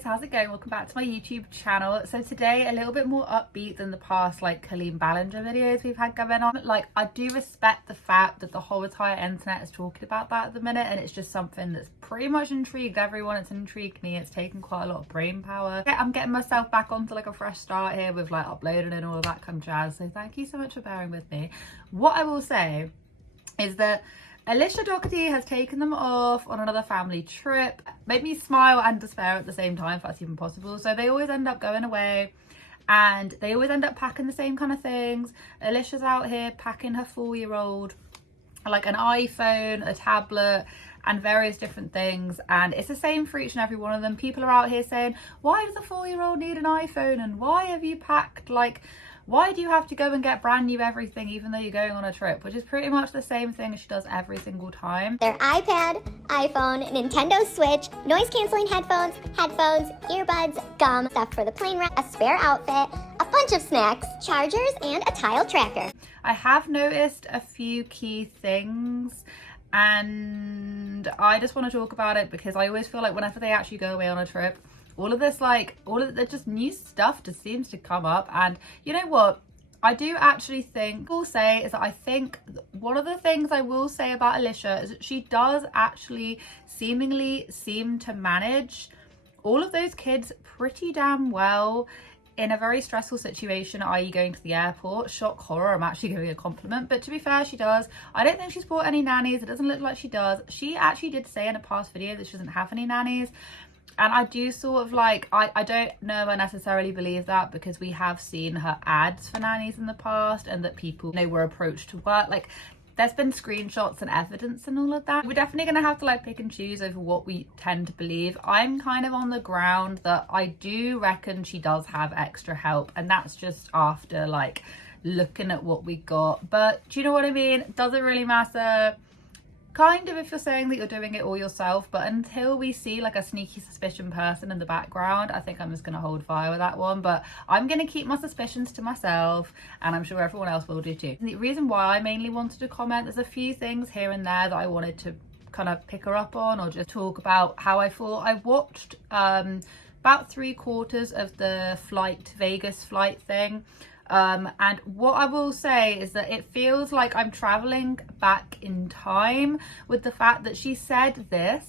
guys, how's it going? Welcome back to my YouTube channel. So today a little bit more upbeat than the past like Colleen Ballinger videos we've had going on. Like, I do respect the fact that the whole entire internet is talking about that at the minute, and it's just something that's pretty much intrigued everyone. It's intrigued me. It's taken quite a lot of brain power. I'm getting myself back onto like a fresh start here with like uploading and all of that kind of jazz, so thank you so much for bearing with me. What I will say is that Alicia Dougherty has taken them off on another family trip. Made me smile and despair at the same time, if that's even possible. So they always end up going away and they always end up packing the same kind of things. Alicia's out here packing her 4-year-old like an iPhone, a tablet and various different things, and it's the same for each and every one of them. People are out here saying, why does a 4-year-old need an iPhone, and why have you packed, like, why do you have to go and get brand new everything even though you're going on a trip? Which is pretty much the same thing she does every single time. Their iPad, iPhone, Nintendo Switch, noise cancelling headphones, earbuds, gum, stuff for the plane ride, a spare outfit, a bunch of snacks, chargers, and a tile tracker. I have noticed a few key things and I just want to talk about it because I always feel like whenever they actually go away on a trip, all of the just new stuff just seems to come up. And you know what, I do actually think, I think one of the things I will say about Alicia is that she does actually seemingly seem to manage all of those kids pretty damn well in a very stressful situation, i.e. going to the airport. Shock horror, I'm actually giving a compliment, but to be fair, she does. I don't think she's brought any nannies. It doesn't look like she does. She actually did say in a past video that she doesn't have any nannies. And I do sort of like, I don't know I necessarily believe that, because we have seen her ads for nannies in the past and that people, you know, were approached to work. Like, there's been screenshots and evidence and all of that. We're definitely going to have to like pick and choose over what we tend to believe. I'm kind of on the ground that I do reckon she does have extra help, and that's just after like looking at what we got. But do you know what I mean? Doesn't really matter. Kind of if you're saying that you're doing it all yourself, but until we see like a sneaky suspicion person in the background, I think I'm just going to hold fire with that one. But I'm going to keep my suspicions to myself, and I'm sure everyone else will do too. And the reason why I mainly wanted to comment, there's a few things here and there that I wanted to kind of pick her up on, or just talk about how I thought. I watched about 3/4 of the Vegas flight thing. And what I will say is that it feels like I'm traveling back in time with the fact that she said this.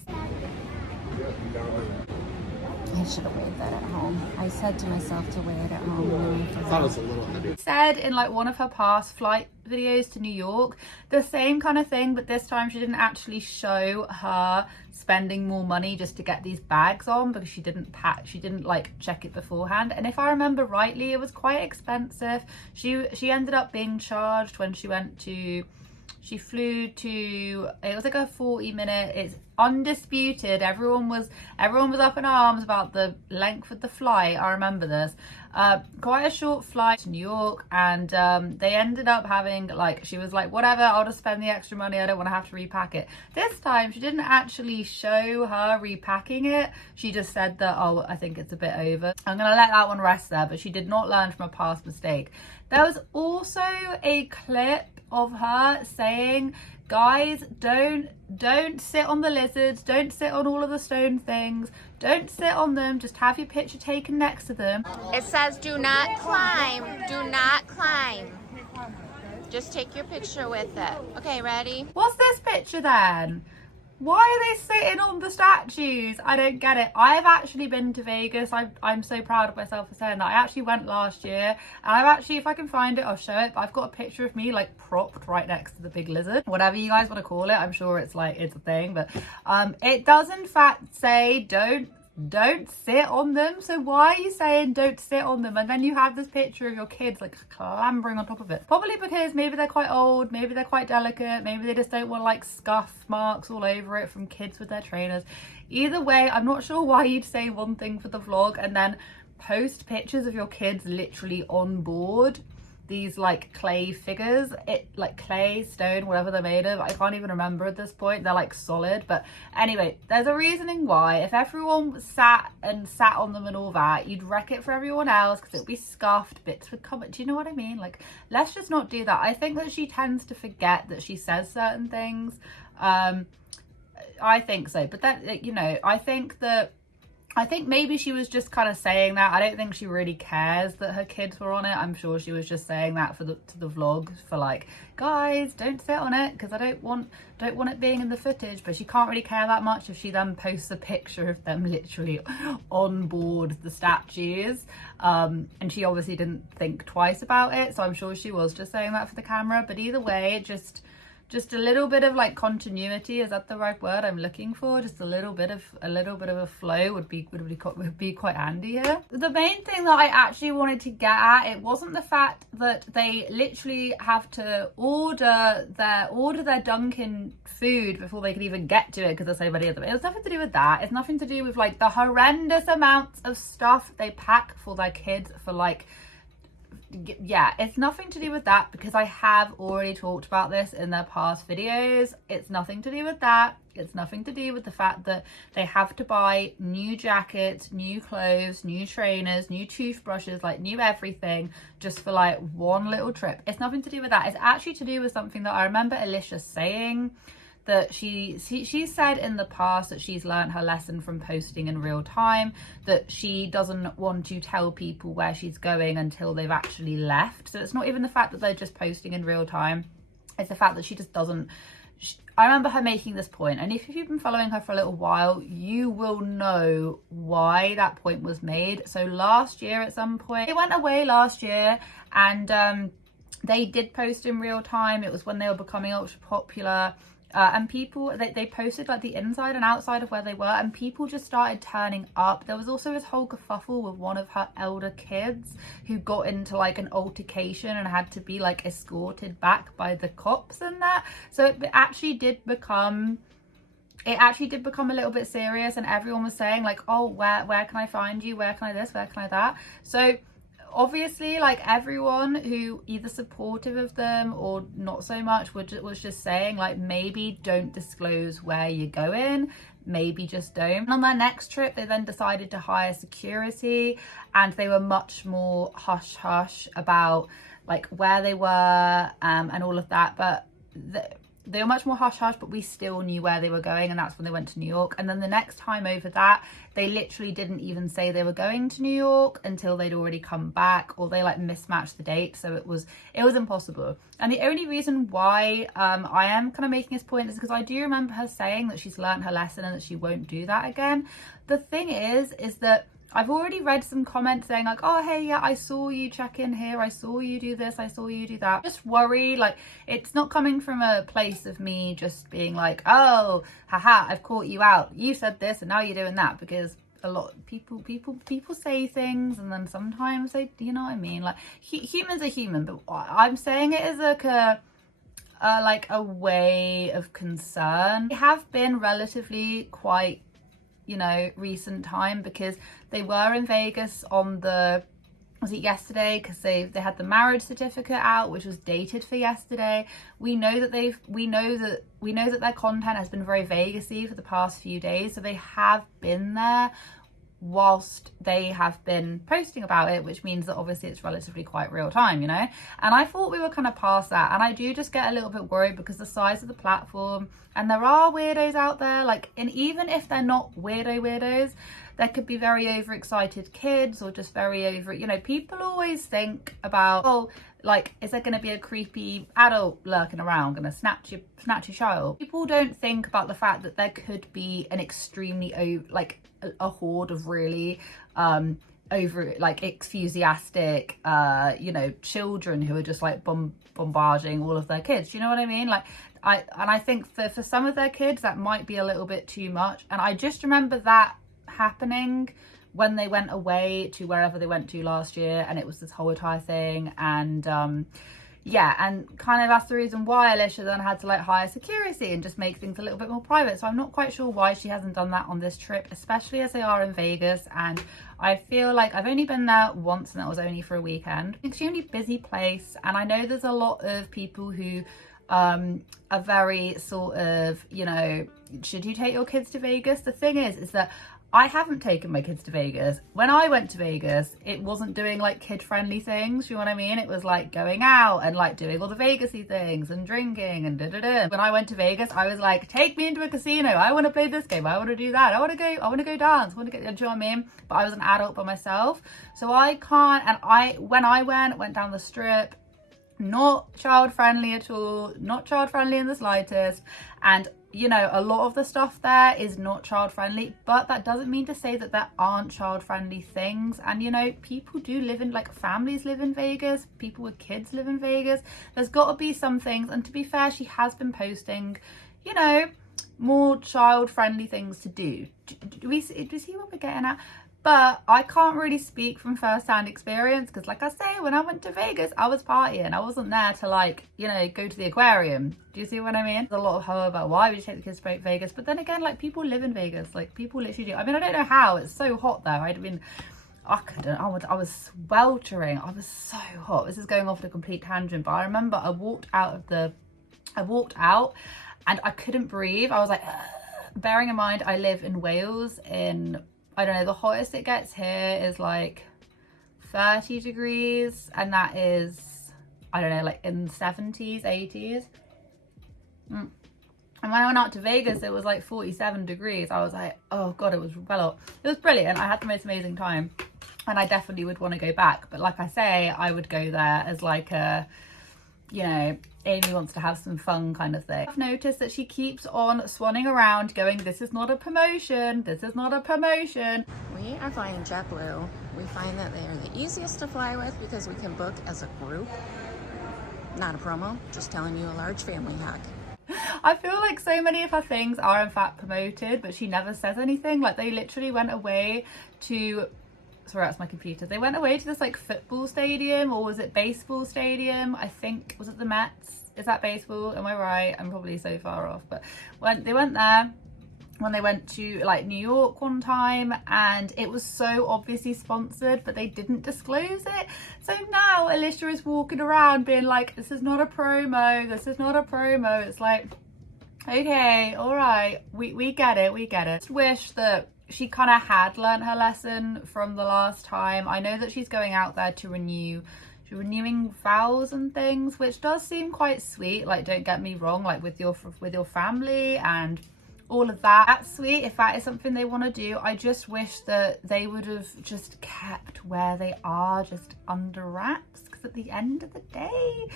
I should have weighed that at home. I said to myself to weigh it at home. I thought it was a little heavy. Said in like one of her past flight videos to New York, the same kind of thing, but this time she didn't actually show her spending more money just to get these bags on, because she didn't like check it beforehand. And if I remember rightly, it was quite expensive. She ended up being charged when she flew to, it was like a 40-minute, it's undisputed, everyone was up in arms about the length of the flight. I remember this, quite a short flight to New York, and they ended up having, like, she was like, whatever, I'll just spend the extra money, I don't want to have to repack it. This time she didn't actually show her repacking it. She just said that, oh, I think it's a bit over. I'm gonna let that one rest there, but she did not learn from a past mistake. There was also a clip of her saying, guys, don't sit on the lizards, don't sit on all of the stone things, don't sit on them, just have your picture taken next to them. It says do not climb, do not climb. Just take your picture with it. Okay, ready? What's this picture then? Why are they sitting on the statues? I don't get it. I've actually been to Vegas. I'm so proud of myself for saying that. I actually went last year, and I've actually, if I can find it, I'll show it. But I've got a picture of me like propped right next to the big lizard. Whatever you guys want to call it. I'm sure it's like, it's a thing. But it does in fact say don't sit on them. So why are you saying don't sit on them, and then you have this picture of your kids like clambering on top of it? Probably because maybe they're quite old, maybe they're quite delicate, maybe they just don't want like scuff marks all over it from kids with their trainers. Either way, I'm not sure why you'd say one thing for the vlog and then post pictures of your kids literally on board these like clay figures, like clay, stone, whatever they're made of. I can't even remember at this point. They're like solid. But anyway, there's a reasoning why. If everyone sat on them and all that, you'd wreck it for everyone else because it would be scuffed, bits would come. Do you know what I mean? Like, let's just not do that. I think that she tends to forget that she says certain things. I think so. But that, you know, I think that I think maybe she was just kind of saying that. I don't think she really cares that her kids were on it. I'm sure she was just saying that for the vlog, for like, guys, don't sit on it because I don't want it being in the footage. But she can't really care that much if she then posts a picture of them literally on board the statues. And she obviously didn't think twice about it, so I'm sure she was just saying that for the camera. But either way, just a little bit of like continuity, is that the right word I'm looking for? Just a little bit of a flow would be quite handy here. The main thing that I actually wanted to get at, it wasn't the fact that they literally have to order their Dunkin' food before they could even get to it because there's so many of them. It has nothing to do with that. It's nothing to do with like the horrendous amounts of stuff they pack for their kids for like, yeah, it's nothing to do with that because I have already talked about this in their past videos. It's nothing to do with that. It's nothing to do with the fact that they have to buy new jackets, new clothes, new trainers, new toothbrushes, like new everything just for like one little trip. It's nothing to do with that. It's actually to do with something that I remember Alicia saying, that she said in the past that she's learned her lesson from posting in real time, that she doesn't want to tell people where she's going until they've actually left. So it's not even the fact that they're just posting in real time, it's the fact that she just doesn't. I remember her making this point, and if you've been following her for a little while, you will know why that point was made. So last year at some point, they went away last year, and they did post in real time. It was when they were becoming ultra popular. And people, they posted like the inside and outside of where they were, and people just started turning up. There was also this whole kerfuffle with one of her elder kids who got into like an altercation and had to be like escorted back by the cops and that. So it actually did become a little bit serious, and everyone was saying like, oh, where can I find you? Where can I this? Where can I that? So obviously, like, everyone who either supportive of them or not so much was just saying like, maybe don't disclose where you're going, maybe just don't. And on their next trip, they then decided to hire security, and they were much more hush hush about like where they were and all of that. But they were much more hush hush, but we still knew where they were going, and that's when they went to New York. And then the next time over that, they literally didn't even say they were going to New York until they'd already come back, or they like mismatched the date, so it was impossible. And the only reason why I am kind of making this point is because I do remember her saying that she's learned her lesson and that she won't do that again. The thing is that I've already read some comments saying like, oh, hey, yeah, I saw you check in here, I saw you do this, I saw you do that. Just worry, like, it's not coming from a place of me just being like, oh, haha, I've caught you out, you said this and now you're doing that, because a lot of people say things, and then sometimes they, you know what I mean, like, humans are human, but I'm saying it as like a way of concern. They have been relatively quite, you know, recent time, because they were in Vegas on was it yesterday, because they had the marriage certificate out, which was dated for yesterday. We know that their content has been very Vegas-y for the past few days, so they have been there whilst they have been posting about it, which means that obviously it's relatively quite real time, you know. And I thought we were kind of past that, and I do just get a little bit worried because the size of the platform, and there are weirdos out there, like, and even if they're not weirdos, there could be very overexcited kids, or just very over, you know, people always think about, oh, like, is there going to be a creepy adult lurking around going to snatch your child? People don't think about the fact that there could be an extremely a horde of really over like enthusiastic you know, children who are just like bombarding all of their kids. Do you know what I mean? Like, I think for some of their kids that might be a little bit too much. And I just remember that happening when they went away to wherever they went to last year, and it was this whole entire thing. And yeah, and kind of that's the reason why Alicia then had to like hire security and just make things a little bit more private. So I'm not quite sure why she hasn't done that on this trip, especially as they are in Vegas. And I feel like I've only been there once, and that was only for a weekend. Extremely busy place, and I know there's a lot of people who are very sort of, you know, should you take your kids to Vegas? The thing is that I haven't taken my kids to Vegas. When I went to Vegas, it wasn't doing like kid-friendly things, you know what I mean? It was like going out and like doing all the Vegas-y things and drinking and da-da-da. When I went to Vegas, I was like, take me into a casino. I want to play this game. I want to do that. I want to go dance. I want to get, do you know what I mean? But I was an adult by myself. So I can't, and when I went down the strip, not child friendly at all, not child friendly in the slightest. And you know, a lot of the stuff there is not child friendly, but that doesn't mean to say that there aren't child friendly things. And you know, people do live in, like, families live in Vegas, people with kids live in Vegas. There's got to be some things, and to be fair, she has been posting, you know, more child friendly things to do. Do we see what we're getting at? But I can't really speak from first-hand experience because, like I say, when I went to Vegas, I was partying. I wasn't there to, like, you know, go to the aquarium. Do you see what I mean? There's a lot of hoe about why would you take the kids to Vegas. But then again, like, people live in Vegas. Like, people literally do. I mean, I don't know how. It's so hot there. I was sweltering. I was so hot. This is going off on a complete tangent. But I remember I walked out and I couldn't breathe. I was like, ugh. Bearing in mind, I live in Wales in... I don't know, the hottest it gets here is like 30 degrees, and that is, I don't know, like in the 70s, 80s. And when I went out to Vegas, it was like 47 degrees. I was like, oh God, it was well, it was brilliant. I had the most amazing time, and I definitely would want to go back. But like I say, I would go there as like a, you know, Amy wants to have some fun kind of thing. I've noticed that she keeps on swanning around going, this is not a promotion, this is not a promotion. We are flying JetBlue. We find that they are the easiest to fly with because we can book as a group. Not a promo, just telling you a large family hack. I feel like so many of her things are in fact promoted, but she never says anything. Like, they literally went away to... Sorry, that's my computer. They went away to this like football stadium, or was it baseball stadium? I think, was it the Mets? Is that baseball? Am I right? I'm probably so far off. But when they went there, when they went to like New York one time, and it was so obviously sponsored, but they didn't disclose it. So now Alicia is walking around being like, this is not a promo, this is not a promo. It's like, okay, all right, we get it, we get it. Just wish that she kind of had learned her lesson from the last time. I know that she's going out there to renewing vows and things, which does seem quite sweet. Like, don't get me wrong, like with your family and all of that, that's sweet if that is something they want to do. I just wish that they would have just kept where they are, just under wraps, because at the end of the day,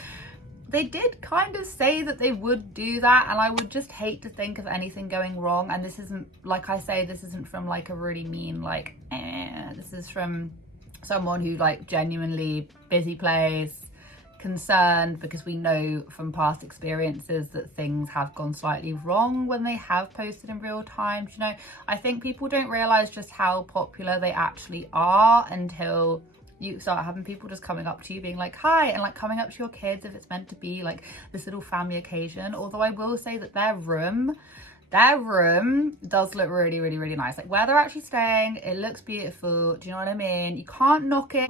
they did kind of say that they would do that, and I would just hate to think of anything going wrong. And this isn't, like I say, this isn't from like a really mean like this is from someone who like genuinely busy place, concerned, because we know from past experiences that things have gone slightly wrong when they have posted in real time. You know, I think people don't realize just how popular they actually are until you start having people just coming up to you being like, hi, and like coming up to your kids if it's meant to be like this little family occasion. Although I will say that their room does look really, really, really nice. Like where they're actually staying, it looks beautiful. Do you know what I mean? You can't knock it.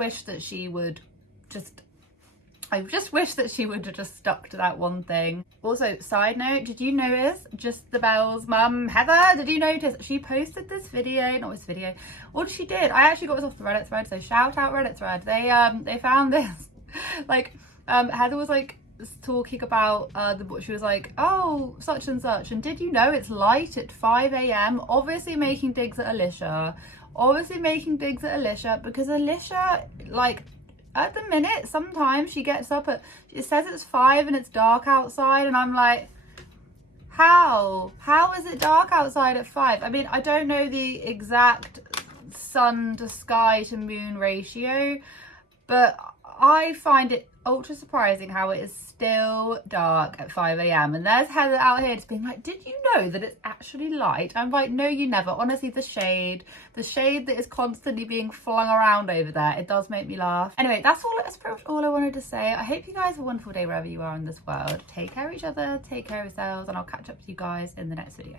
I just wish that she would have just stuck to that one thing. Also, side note, did you notice just the Belle's mum, Heather, did you notice she posted this video, not this video, what she did, I actually got this off the Reddit thread, so shout out Reddit thread. They found this, like, Heather was like talking about she was like, oh, such and such, and did you know it's light at 5 a.m? Obviously making digs at Alicia, because Alicia, like, at the minute, sometimes she gets up at, it says it's 5 and it's dark outside, and I'm like, how is it dark outside at 5? I mean, I don't know the exact sun to sky to moon ratio, but I find it ultra surprising how it is still dark at 5 a.m. And there's Heather out here just being like, did you know that it's actually light? I'm like, no, you never. Honestly, the shade that is constantly being flung around over there, it does make me laugh. Anyway, that's pretty much all I wanted to say. I hope you guys have a wonderful day wherever you are in this world. Take care of each other, take care of yourselves, and I'll catch up with you guys in the next video.